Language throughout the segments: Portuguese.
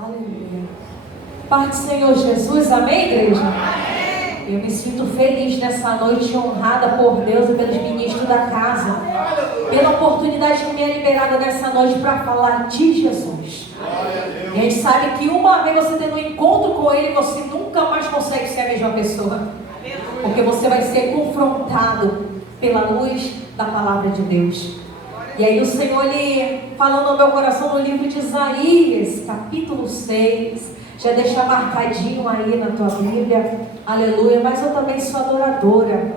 Aleluia. Pai do Senhor Jesus, amém, igreja? Amém. Eu me sinto feliz nessa noite, honrada por Deus e pelos ministros da casa, pela oportunidade que me é liberada nessa noite para falar de Jesus. E a gente sabe que uma vez você tendo um encontro com Ele, você nunca mais consegue ser a mesma pessoa, porque você vai ser confrontado pela luz da palavra de Deus. E aí o Senhor, Ele falando ao meu coração no livro de Isaías, capítulo 6, já deixa marcadinho aí na tua Bíblia, aleluia. Mas eu também sou adoradora,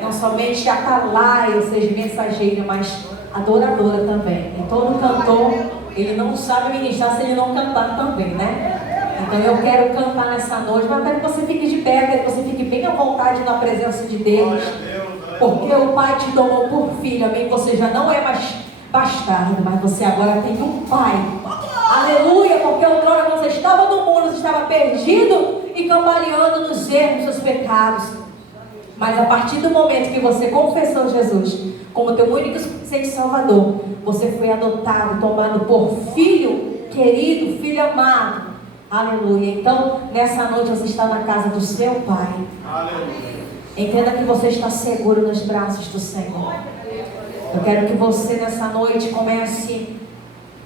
não somente atalaia, ou seja, mensageira, mas adoradora também. E todo cantor, ele não sabe ministrar se ele não cantar também, né? Então eu quero cantar nessa noite, mas quero que você fique de pé, quero que você fique bem à vontade na presença de Deus, porque o Pai te tomou por filho, amém? Você já não é mais bastardo, mas você agora tem um Pai. Aleluia, porque outrora você estava no mundo, você estava perdido e cambaleando nos erros, nos seus pecados. Mas a partir do momento que você confessou Jesus como teu único e suficiente Salvador, você foi adotado, tomado por filho querido, filho amado. Aleluia. Então, nessa noite você está na casa do seu Pai. Aleluia. Entenda que você está seguro nos braços do Senhor. Eu quero que você nessa noite comece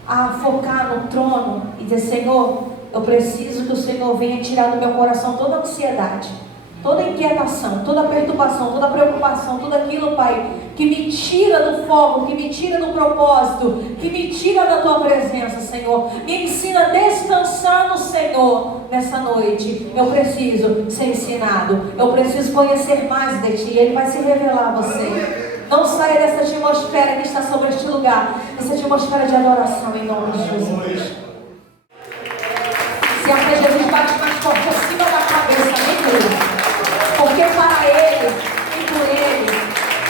a focar no trono e dizer: Senhor, eu preciso que o Senhor venha tirar do meu coração toda a ansiedade, toda a inquietação, toda a perturbação, toda a preocupação, tudo aquilo, Pai, que me tira do foco, que me tira do propósito, que me tira da Tua presença, Senhor. Me ensina a descansar no Senhor nessa noite. Eu preciso ser ensinado, eu preciso conhecer mais de Ti. Ele vai se revelar a você. Não saia dessa atmosfera que está sobre este lugar, essa atmosfera de adoração, em nome de Jesus. Se a fé de Jesus bate mais forte acima da cabeça, nem Deus. Porque para Ele, e por Ele,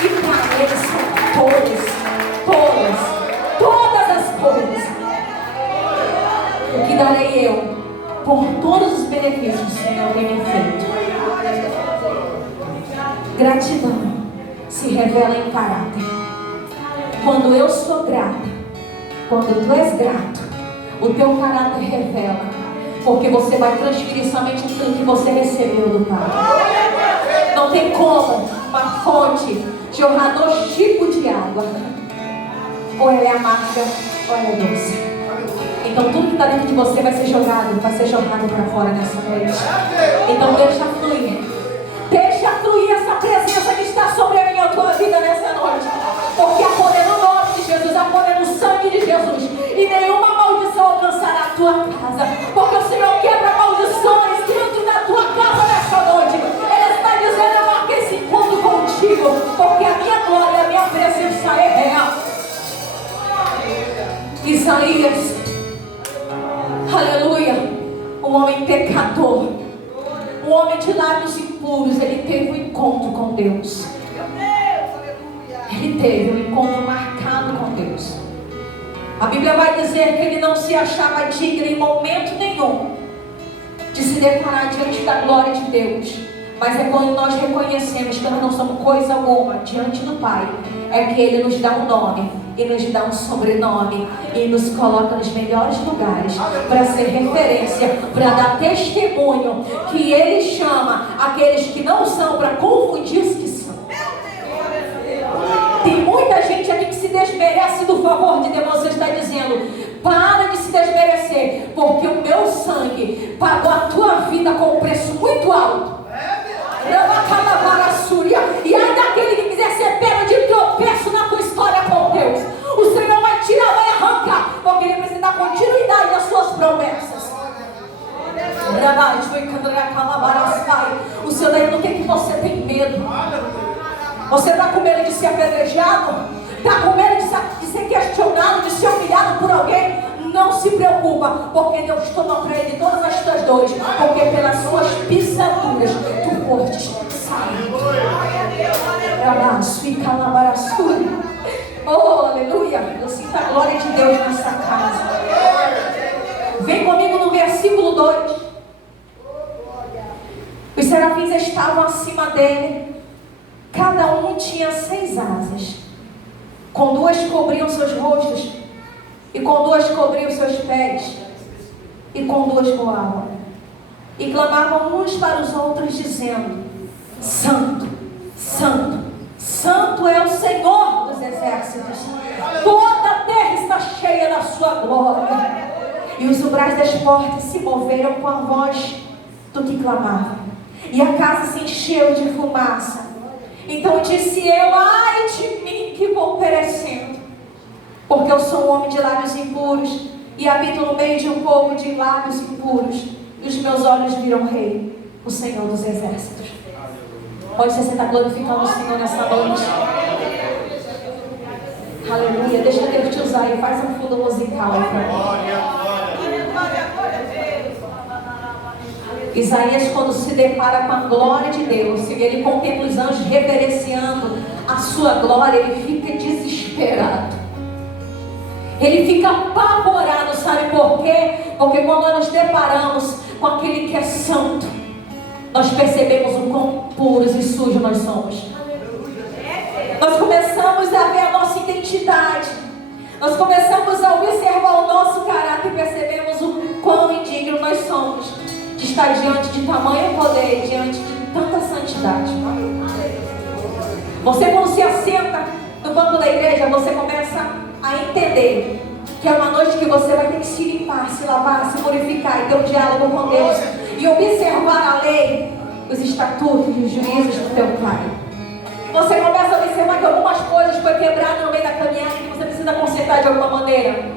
e para Ele são todas as coisas. O que darei eu por todos os benefícios que o Senhor tem me feito? Gratidão se revela em caráter. Quando eu sou grata, quando tu és grato, o teu caráter revela, porque você vai transferir somente aquilo que você recebeu do Pai. Não tem como uma fonte jorrar 2 tipos de água, ou ela é amarga ou ela é doce. Então tudo que está dentro de você vai ser jogado para fora nessa noite. Então deixa fluir essa presença que está sobre a minha tua vida nessa noite, porque há poder no nome de Jesus, há poder no sangue de Jesus, e nenhuma maldição alcançará a tua casa, porque o Senhor quebra maldições dentro da tua casa nessa noite. Ele está dizendo: eu marquei esse encontro contigo, porque a minha glória, a minha presença é real. Isaías, aleluia, um homem pecador, um homem de lábios impuros, ele teve um encontro com Deus. Ele teve um encontro marcado com Deus. A Bíblia vai dizer que ele não se achava digno em momento nenhum de se declarar diante da glória de Deus. Mas é quando nós reconhecemos que nós não somos coisa alguma diante do Pai, é que Ele nos dá um nome e nos dá um sobrenome e nos coloca nos melhores lugares para ser referência, para dar testemunho que Ele chama aqueles que não são para confundir os que são. Tem muita gente aqui que se desmerece do favor de Deus. Você está dizendo: para de se desmerecer, porque o meu sangue pagou a tua vida com um preço muito alto. E aí daquele que quiser ser pego de tropeço na tua história com Deus, o Senhor vai tirar, vai arrancar, porque Ele precisa dar continuidade às suas promessas. O Senhor daí, do que você tem medo? Você está com medo de ser apedrejado? Está com medo de ser questionado, de ser humilhado por alguém? Não se preocupa, porque Deus toma para Ele todas as tuas dores, porque pelas suas pisaduras tu fostes sarado. Oh, aleluia. Eu sinto a glória de Deus nessa casa. Vem comigo no versículo 2. Os serafins estavam acima dele. Cada um tinha 6 asas. Com 2 cobriam seus rostos, e com 2 cobriam seus pés, e com duas voavam. E clamavam uns para os outros, dizendo: Santo, Santo, Santo é o Senhor dos exércitos. Toda a terra está cheia da sua glória. E os umbrais das portas se moveram com a voz do que clamava. E a casa se encheu de fumaça. Então disse eu: ai de mim que vou perecendo, porque eu sou um homem de lábios impuros, e habito no meio de um povo de lábios impuros. E os meus olhos viram o Rei, o Senhor dos exércitos. Pode você estar glorificando o Senhor nessa noite. Aleluia. Deixa Deus te usar e faz um fundo musical aí para mim. Isaías, quando se depara com a glória de Deus, ele contempla os anjos reverenciando a sua glória, ele fica desesperado. Ele fica apavorado, sabe por quê? Porque quando nós nos deparamos com aquele que é santo, nós percebemos o quão puros e sujos nós somos. Nós começamos a ver a nossa identidade. Nós começamos a observar o nosso caráter e percebemos o quão indigno nós somos de estar diante de tamanho poder, diante de tanta santidade. Você, quando se assenta no banco da igreja, você começa a entender que é uma noite que você vai ter que se limpar, se lavar, se purificar e ter um diálogo com Deus e observar a lei, os estatutos e os juízos do teu Pai. Você começa a observar que algumas coisas foi quebradas no meio da caminhada e que você precisa consertar de alguma maneira.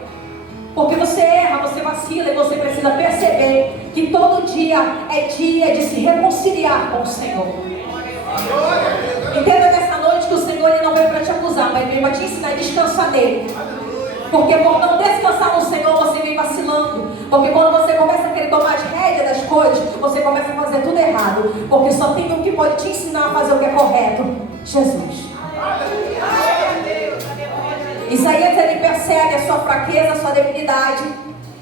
Porque você erra, você vacila e você precisa perceber que todo dia é dia de se reconciliar com o Senhor. Entenda nessa noite que o Senhor ele não veio para te acusar, mas veio para te ensinar a descansar nele. Porque por não descansar no Senhor, você vem vacilando. Porque quando você começa a querer tomar as rédeas das coisas, você começa a fazer tudo errado. Porque só tem um que pode te ensinar a fazer o que é correto: Jesus. Isaías, ele percebe a sua fraqueza, a sua debilidade.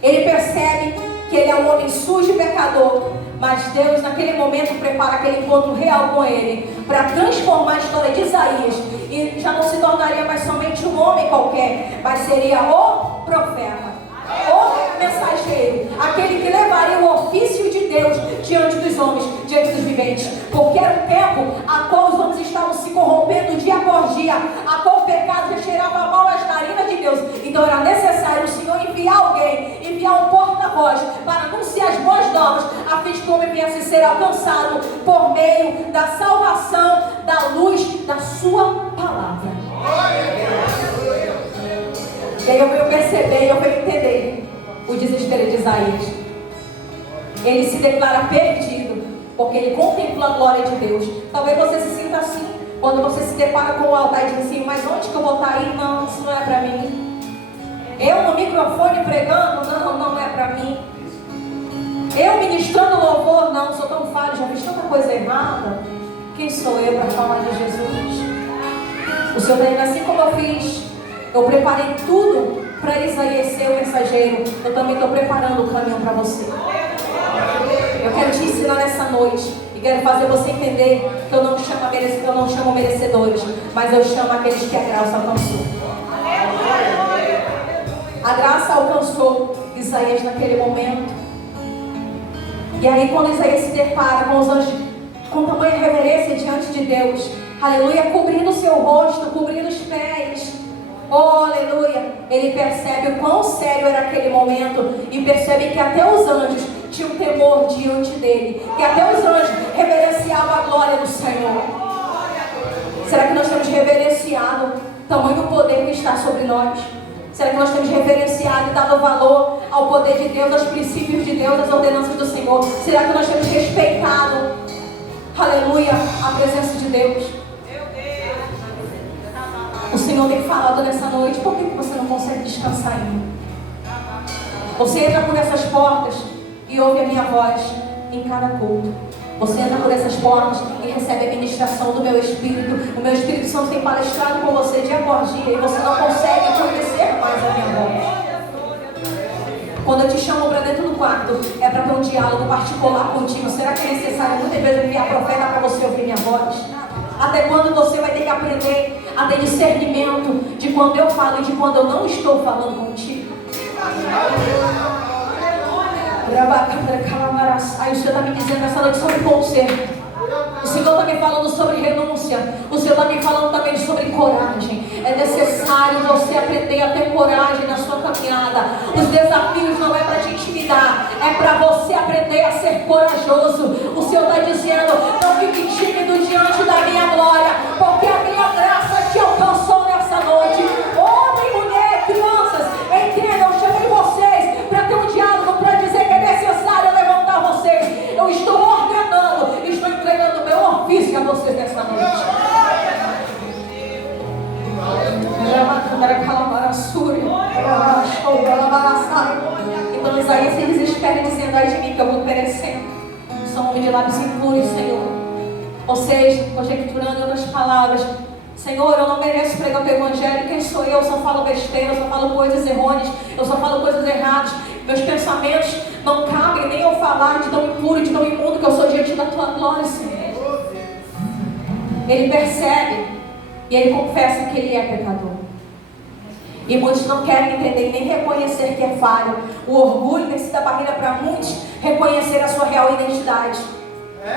Ele percebe que ele é um homem sujo e pecador. Mas Deus, naquele momento, prepara aquele encontro real com ele para transformar a história de Isaías. E já não se tornaria mais somente um homem qualquer, mas seria o profeta, o mensageiro, aquele que levaria o ofício de Deus diante dos homens, diante dos viventes. Porque era um tempo a qual os homens estavam se corrompendo dia após dia, a qual o pecado já cheirava mal às narinas de Deus. Então era necessário o Senhor enviar alguém, enviar um porta-voz para anunciar as boas novas, a fim de que o homem viesse ser alcançado por meio da salvação, da luz da sua palavra. E aí eu venho perceber, eu venho entender o desespero de Isaías. Ele se declara perdido, porque ele contempla a glória de Deus. Talvez você se sinta assim, quando você se depara com o altar e diz assim: mas onde que eu vou estar aí? Não, isso não é para mim. Eu no microfone pregando? Não, não é para mim. Eu ministrando louvor? Não, sou tão falho, já fiz tanta coisa errada. Quem sou eu para falar de Jesus? O Senhor está dizendo: assim como eu fiz, eu preparei tudo para Isaías ser o mensageiro, eu também estou preparando o caminho para você. Eu quero te ensinar nessa noite e quero fazer você entender que eu não chamo merecedores, mas eu chamo aqueles que a graça alcançou. A graça alcançou Isaías naquele momento. E aí, quando Isaías se depara com os anjos com tamanha reverência diante de Deus, aleluia, cobrindo o seu rosto, cobrindo os pés, oh, aleluia, ele percebe o quão sério era aquele momento e percebe que até os anjos tinham temor diante dele, que até os anjos reverenciavam a glória do Senhor. Será que nós temos reverenciado tamanho poder que está sobre nós? Será que nós temos reverenciado e dado valor ao poder de Deus, aos princípios de Deus, às ordenanças do Senhor? Será que nós temos respeitado, aleluia, a presença de Deus? O Senhor tem falado nessa noite: por que você não consegue descansar em mim? Você entra por essas portas e ouve a minha voz em cada culto. Você entra por essas portas e recebe a ministração do meu Espírito. O meu Espírito Santo tem palestrado com você dia após dia e você não consegue conhecer mais a minha voz. Quando eu te chamo para dentro do quarto, é para ter um diálogo particular contigo. Será que é necessário muitas vezes enviar profeta para você ouvir minha voz? Até quando você vai ter que aprender a ter discernimento de quando eu falo e de quando eu não estou falando contigo? Aí o Senhor está me dizendo nessa noite sobre conserto. O Senhor está me falando sobre renúncia. O Senhor está me falando também sobre coragem. É necessário você aprender a ter coragem na sua caminhada. Os desafios não é para te intimidar, é para você aprender a ser corajoso. O Senhor está dizendo: não fique tímido diante da minha glória, porque a minha graça te alcançou nessa noite. Homem, mulher, crianças, entendam, eu chamei vocês para ter um diálogo, para dizer que é necessário levantar vocês. Eu estou ordenando, estou entregando o meu ofício a vocês nessa noite. Então Isaías se desespera dizendo: ai de mim que eu vou perecendo. Sou um homem de lábios impuros, Senhor. Ou seja, conjecturando em outras palavras: Senhor, eu não mereço pregar o teu evangelho. Quem sou eu? Eu só falo besteira, eu só falo coisas errôneas, eu só falo coisas erradas. Meus pensamentos não cabem nem eu falar de tão impuro, de tão imundo que eu sou diante da tua glória, Senhor. Ele percebe e ele confessa que ele é pecador. E muitos não querem entender nem reconhecer que é falho. O orgulho tem sido a barreira para muitos reconhecer a sua real identidade.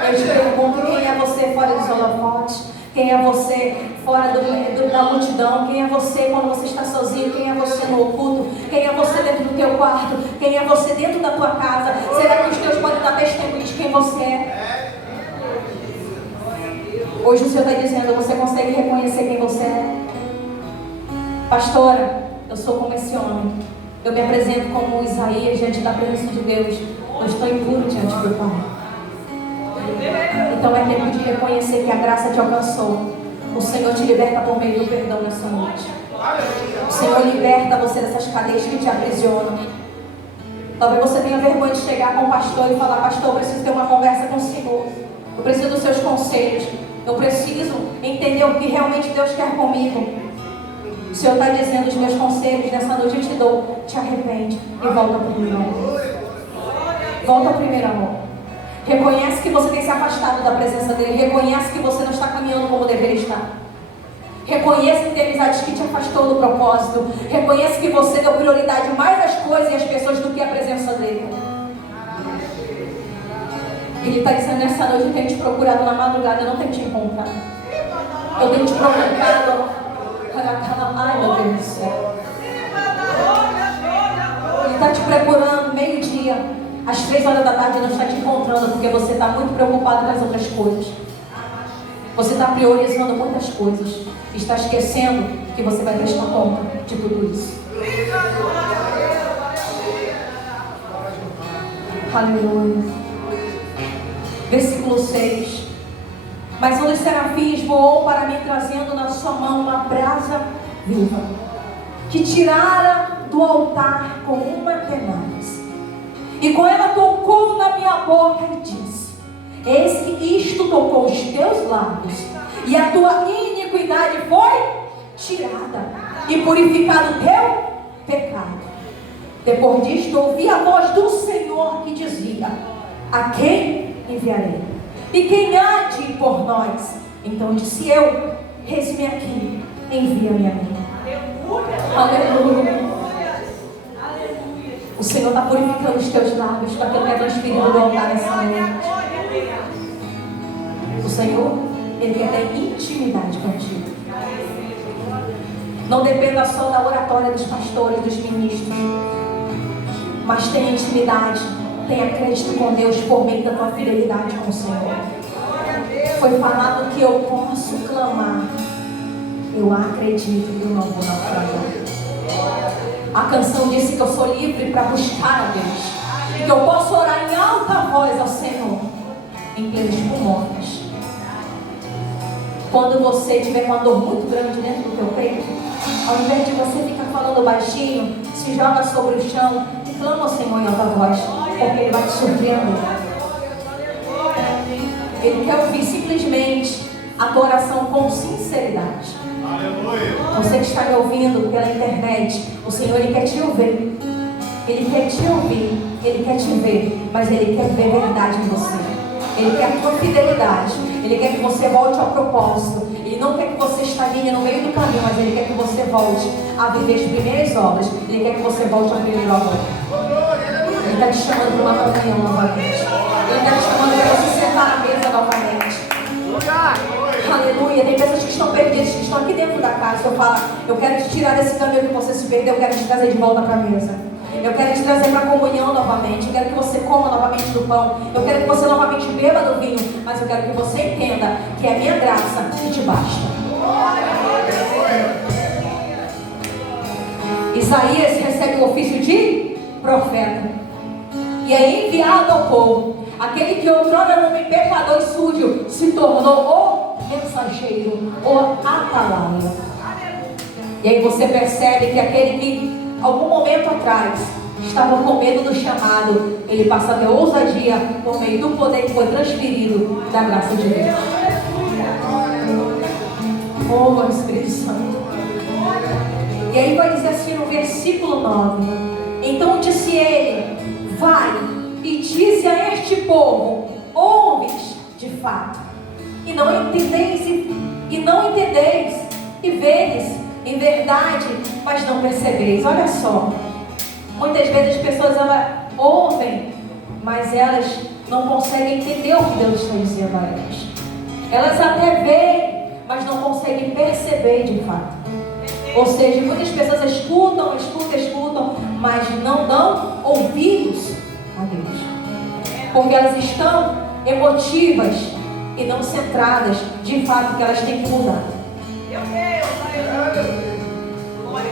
Eu te pergunto: quem é você fora dos holofotes? Quem é você fora da multidão? Quem é você quando você está sozinho? Quem é você no oculto? Quem é você dentro do teu quarto? Quem é você dentro da tua casa? Será que os teus podem dar testemunho de quem você é? Hoje o Senhor está dizendo: você consegue reconhecer quem você é? Pastora, eu sou como esse homem. Eu me apresento como Isaías diante da presença de Deus. Eu estou impuro diante do Pai. Então é tempo de reconhecer que a graça te alcançou. O Senhor te liberta por meio do perdão nessa noite. O Senhor liberta você dessas cadeias que te aprisionam. Talvez você tenha vergonha de chegar com o pastor e falar: pastor, eu preciso ter uma conversa com o Senhor. Eu preciso dos seus conselhos. Eu preciso entender o que realmente Deus quer comigo. O Senhor está dizendo: os meus conselhos nessa noite eu te dou. Te arrepende e volta para o primeiro amor. Volta ao primeiro amor. Reconhece que você tem se afastado da presença dele. Reconhece que você não está caminhando como deveria estar. Reconheça que tem amizades que te afastou do propósito. Reconhece que você deu prioridade mais às coisas e às pessoas do que à presença dele. Ele está dizendo: nessa noite eu tenho te procurado na madrugada, eu não tenho te encontrado. Eu tenho te procurado. Ai, meu Deus do céu. Ele está te procurando meio-dia, às 3 horas da tarde, não está te encontrando, porque você está muito preocupado com as outras coisas. Você está priorizando muitas coisas. Está esquecendo que você vai prestar conta de tudo isso. Aleluia. Versículo 6. Mas um dos serafins voou para mim, trazendo na sua mão uma brasa viva, que tirara do altar com uma tenaz. E com ela tocou na minha boca e disse: eis que isto tocou os teus lábios, e a tua iniquidade foi tirada, e purificado o teu pecado. Depois disto, ouvi a voz do Senhor que dizia: a quem enviarei? E quem há de ir por nós? Então disse eu: eis-me aqui, envia-me a mim. Aleluia. O Senhor está purificando os teus lábios para que eu tenha transferido do altar nessa noite. O Senhor, Ele quer ter intimidade contigo. Não dependa só da oratória dos pastores, dos ministros, mas tenha intimidade, tenha crédito com Deus por meio da tua fidelidade com o Senhor. Foi falado que eu posso clamar. Eu acredito que eu não vou naufragar. A canção disse que eu sou livre para buscar a Deus, que eu posso orar em alta voz ao Senhor, em plenos pulmões. Quando você tiver uma dor muito grande dentro do teu peito, ao invés de você ficar falando baixinho, se joga sobre o chão e clama ao Senhor em alta voz, porque Ele vai te surpreender. Ele quer ouvir simplesmente a tua oração com sinceridade. Você que está me ouvindo pela internet, o Senhor, Ele quer te ouvir. Ele quer te ouvir, Ele quer te ver, mas Ele quer ver verdade em você. Ele quer a tua fidelidade. Ele quer que você volte ao propósito. Ele não quer que você estagne no meio do caminho, mas Ele quer que você volte a viver as primeiras obras. Ele quer que você volte ao primeiro amor. Ele está te chamando para uma comunhão novamente. Ele está te chamando para você sentar à mesa novamente. Aleluia. Tem pessoas que estão perdidas, que estão aqui dentro da casa. Eu falo, eu quero te tirar desse caminho que você se perdeu. Eu quero te trazer de volta para a mesa. Eu quero te trazer para a comunhão novamente. Eu quero que você coma novamente do pão. Eu quero que você novamente beba do vinho. Mas eu quero que você entenda que é a minha graça que te basta. Isaías recebe o ofício de profeta e é enviado ao povo. Aquele que outrora era um homem pecador e sujo se tornou o mensageiro, o atalaia. E aí você percebe que aquele que algum momento atrás estava com medo do chamado, ele passa a ter ousadia por meio do poder que foi transferido da graça de Deus. Oh, Espírito Santo. E aí vai dizer assim no versículo 9: então disse ele: vai e dize a este povo, ouves de fato, e não entendeis, e vedes em verdade, mas não percebeis. Olha só, muitas vezes as pessoas elas ouvem, mas elas não conseguem entender o que Deus está dizendo a elas. Elas até veem, mas não conseguem perceber de fato. Ou seja, muitas pessoas escutam, mas não dão ouvidos a Deus. Porque elas estão emotivas e não centradas de fato que elas têm que mudar.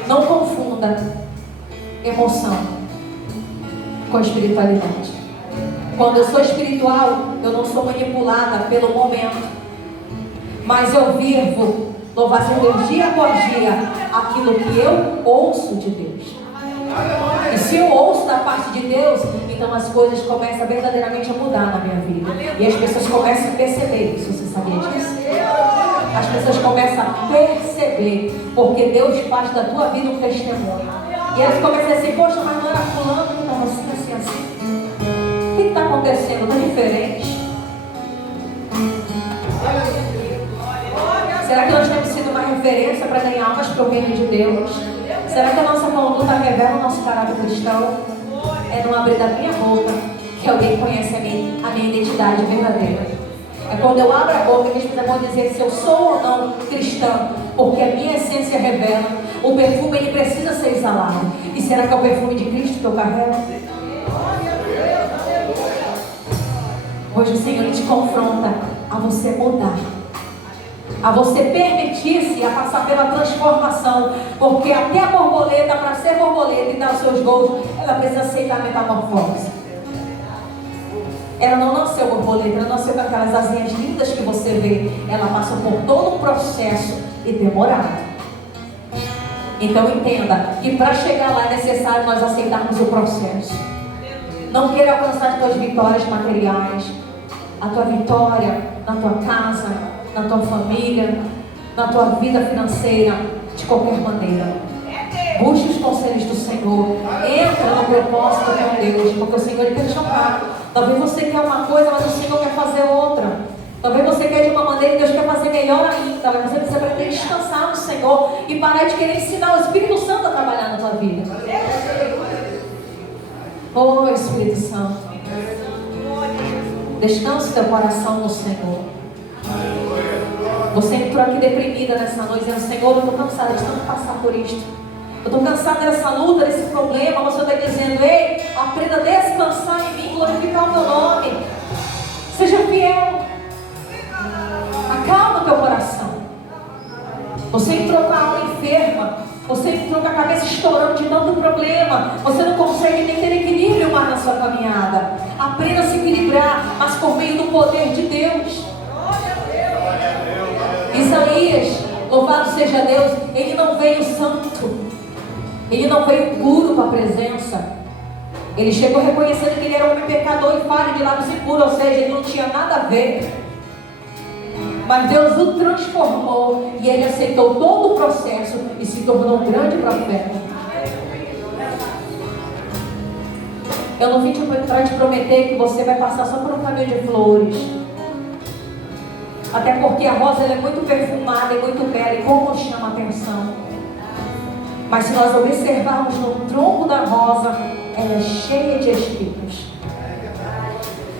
Não confunda emoção com espiritualidade. Quando eu sou espiritual, eu não sou manipulada pelo momento, mas eu vivo, louvado seja Deus, dia após dia, aquilo que eu ouço de Deus. E se eu ouço da parte de Deus, então as coisas começam verdadeiramente a mudar na minha vida. E as pessoas começam a perceber isso. Você sabia disso? As pessoas começam a perceber, porque Deus faz da tua vida um testemunho. E elas começam a dizer: poxa, mas não era fulano que estava assim. O que está acontecendo? Está diferente. Será que nós temos sido uma referência para ganhar almas para o reino de Deus? Será que a nossa conduta revela o nosso caráter cristão? É não abrir da minha boca que alguém conhece a minha identidade verdadeira. É quando eu abro a boca que as pessoas vão dizer se eu sou ou não cristã, porque a minha essência revela. O perfume ele precisa ser exalado. E será que é o perfume de Cristo que eu carrego? Hoje o Senhor te confronta a você mudar, a você permitir-se a passar pela transformação, porque até a borboleta, para ser borboleta e dar os seus voos, ela precisa aceitar a metamorfose. Ela não nasceu borboleta, ela nasceu com aquelas asinhas lindas que você vê. Ela passou por todo um processo e demorado. Então entenda que para chegar lá é necessário nós aceitarmos o processo. Não queira alcançar as tuas vitórias materiais, a tua vitória na tua casa, na tua família, na tua vida financeira, de qualquer maneira. Busque os conselhos do Senhor. Entra no propósito com Deus, porque o Senhor quer te chamar. Talvez você quer uma coisa, mas o Senhor quer fazer outra. Talvez você quer de uma maneira e Deus quer fazer melhor ainda. Mas você precisa aprender a descansar no Senhor e parar de querer ensinar o Espírito Santo a trabalhar na tua vida. Oh, Espírito Santo, descanse teu coração no Senhor. Você entrou aqui deprimida nessa noite, dizendo: Senhor, eu estou cansada de tanto passar por isto. Eu estou cansada dessa luta, desse problema. Você está dizendo: ei, aprenda a descansar em mim, glorificar o meu nome. Seja fiel. Acalma teu coração. Você entrou com a alma enferma. Você entrou com a cabeça estourando de tanto problema. Você não consegue nem ter equilíbrio mais na sua caminhada. Aprenda a se equilibrar, mas por meio do poder de Deus. Isaías, louvado seja Deus, ele não veio santo, ele não veio puro para a presença. Ele chegou reconhecendo que ele era um homem pecador e falho de lábios impuros, ou seja, ele não tinha nada a ver. Mas Deus o transformou e ele aceitou todo o processo e se tornou um grande profeta. Eu não vim para te prometer que você vai passar só por um caminho de flores. Até porque a rosa ela é muito perfumada e muito bela, e como chama a atenção. Mas se nós observarmos no tronco da rosa, é ela é cheia de espinhos.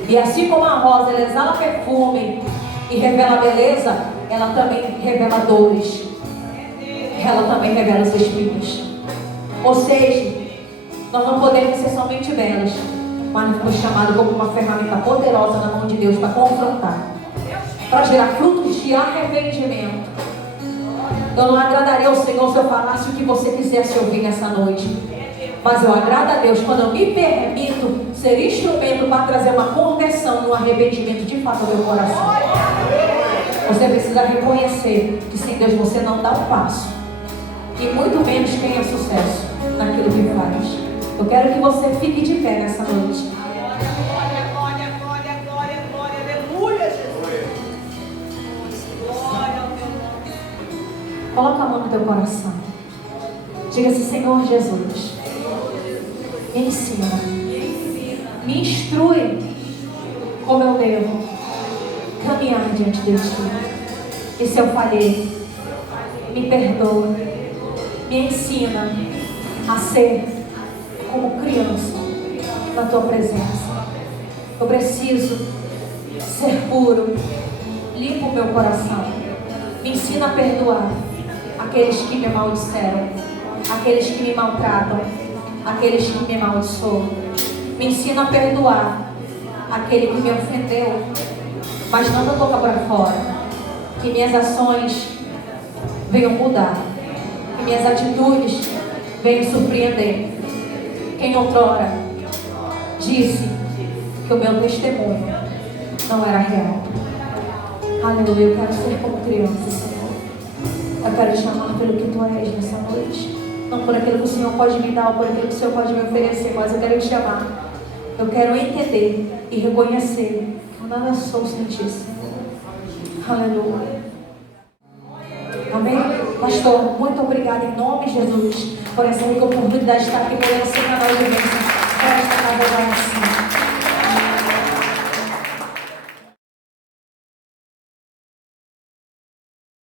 E assim como a rosa, ela exala perfume e revela beleza, ela também revela dores. Ela também revela os espinhos. Ou seja, nós não podemos ser somente belas, mas nós fomos chamados como uma ferramenta poderosa na mão de Deus para confrontar, para gerar frutos de arrependimento. Eu não agradaria ao Senhor se eu falasse o que você quisesse ouvir nessa noite, mas eu agrado a Deus quando eu me permito ser instrumento para trazer uma conversão e um arrependimento de fato ao meu coração. Você precisa reconhecer que sem Deus você não dá um passo, e muito menos tenha sucesso naquilo que faz. Eu quero que você fique de pé nessa noite. Glória, aleluia, Jesus. Glória ao teu nome. Coloca a mão no teu coração. Diga assim: Senhor Jesus, me ensina, me instrui como eu devo caminhar diante de ti. E se eu falhei, me perdoa, me ensina a ser como criança na tua presença. Eu preciso ser puro. Limpa o meu coração. Me ensina a perdoar aqueles que me maldisseram, aqueles que me maltratam, aqueles que me amaldiçoam. Me ensina a perdoar aquele que me ofendeu, mas não da boca para fora. Que minhas ações venham mudar, que minhas atitudes venham surpreender. Quem outrora disse que o meu testemunho não era real. Aleluia, eu quero ser como criança, Senhor. Eu quero te amar pelo que tu és nessa noite. Não por aquilo que o Senhor pode me dar ou por aquilo que o Senhor pode me oferecer, mas eu quero te amar. Eu quero entender e reconhecer que eu nada sou sem ti, Senhor. Aleluia. Amém? Pastor, muito obrigada em nome de Jesus por essa rica oportunidade de estar aqui podendo ser canal de bênção para esta casa da oração.